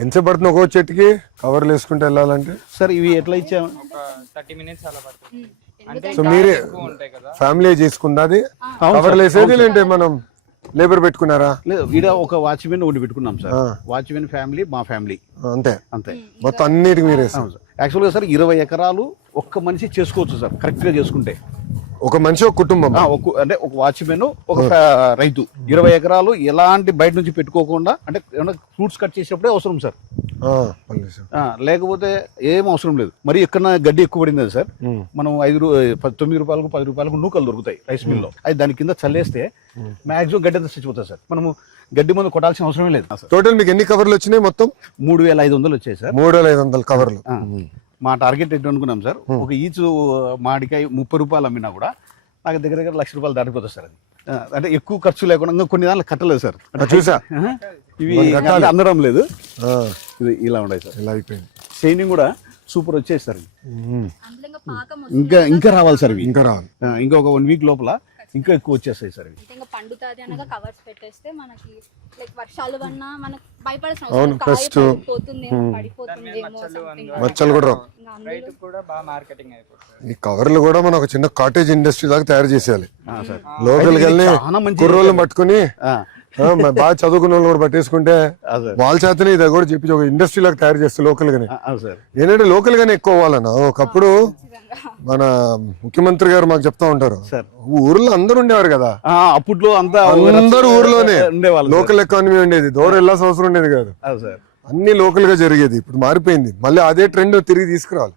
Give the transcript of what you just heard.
ఎంత పడుతుంది ఒక్కో చెట్టుకి కవర్లు వేసుకుంటూ వెళ్ళాలంటే? సార్ ఇవి ఎట్లా ఇచ్చాము? 30 minutes అలా పడుతుంది. అంటే సో మీరే ఎక్కువ ఉంటాయి కదా. ఫ్యామిలీ చేసుకుంది కవర్లు వేసేది లేదంటే మనం లేబర్ పెట్టుకున్నారా? లేదు, ఈడ ఒక వాచ్మెన్ ఒకటి పెట్టుకున్నాం సార్. వాచ్మెన్ ఫ్యామిలీ, మా ఫ్యామిలీ అంతే అంతే. మొత్తం అన్నిటికి మీరే యాక్చువల్గా సార్ 20 ఎకరాలు ఒక్క మనిషి చేసుకోవచ్చు సార్, కరెక్ట్ గా చేసుకుంటే. ఒక మనిషి ఒక కుటుంబం అంటే ఒక వాచ్మెన్ ఒక రైతు 20 ఎకరాలు ఎలాంటి బయట నుంచి పెట్టుకోకుండా, అంటే ఏమన్నా ఫ్రూట్స్ కట్ చేసేప్పుడే అవసరం సార్, లేకపోతే ఏం అవసరం లేదు. మరి ఎక్కడ గడ్డి ఎక్కువ పడింది సార్, మనం 9 రూపాయలకు 10 రూపాయలకు నూకలు దొరుకుతాయి రైస్ మిల్ లో. అది దాని కింద చల్లేస్తే మాక్సిమం గడ్డి అంతా చచ్చిపోతుంది సార్. మనము గడ్డి మందు కొట్టాల్సిన అవసరమే లేదు. టోటల్ మీకు ఎన్ని కవర్లు వచ్చినాయి? మొత్తం 3500 వచ్చాయి సార్. 3500 కవర్లు. మా టార్గెట్ ఎట్టు అనుకున్నాం సార్, ఒక ఈచు మామిడికాయ 30 రూపాయలు అమ్మినా కూడా నాకు దగ్గర దగ్గర 1,00,000 రూపాయలు దాటిపోతుంది సార్. అది అంటే ఎక్కువ ఖర్చు లేకుండా ఇంకా కొన్ని దాంట్లో కట్టలేదు సార్. చూసా ఇవి అందడం లేదు, ఇది ఇలా ఉన్నాయి సార్. ఇలా అయిపోయింది. షైనింగ్ కూడా సూపర్ వచ్చేది సార్. ఇంకా రావాలి సార్ ఇవి, ఇంకా రావాలి. ఇంకా ఒక 1 వీక్ లోపల ఇంకా ఎక్కువ వచ్చేస్తాయి సార్. ఇంకా పండుతాది అనగా కవర్స్ పెట్టేస్తే మనకి లైక్ వర్షాలు వన్నా మనకు భయపడాల్సిన అవును, పెస్ట్ మచ్చలు కూడా రైతు కూడా బాగా మార్కెటింగ్ అయిపోతుంది. ఈ కవర్లు కూడా మనం ఒక చిన్న కాటేజ్ ఇండస్ట్రీ లాగా తయారు చేసేయాలి. లోకల్ వెళ్ళి కుర్రోళ్ళు పట్టుకుని బాగా చదువుకున్న వాళ్ళు కూడా పట్టేసుకుంటే వాళ్ళ చేతనే ఇది కూడా చెప్పి ఒక ఇండస్ట్రీ లాగా తయారు చేస్తే లోకల్ గానే. ఏంటంటే లోకల్ గానే ఎక్కువ అవ్వాలన్న. ఒకప్పుడు మన ముఖ్యమంత్రి గారు మాకు చెప్తా ఉంటారు, ఊర్లో అందరు ఉండేవారు కదా అప్పట్లో, అందరు ఊర్లోనే లోకల్ ఎకానమీ ఉండేది, దూరం వెళ్ళాల్సిన అవసరం ఉండేది కాదు, అన్ని లోకల్ గా జరిగేది. ఇప్పుడు మారిపోయింది, మళ్ళీ అదే ట్రెండ్ తిరిగి తీసుకురావాలి.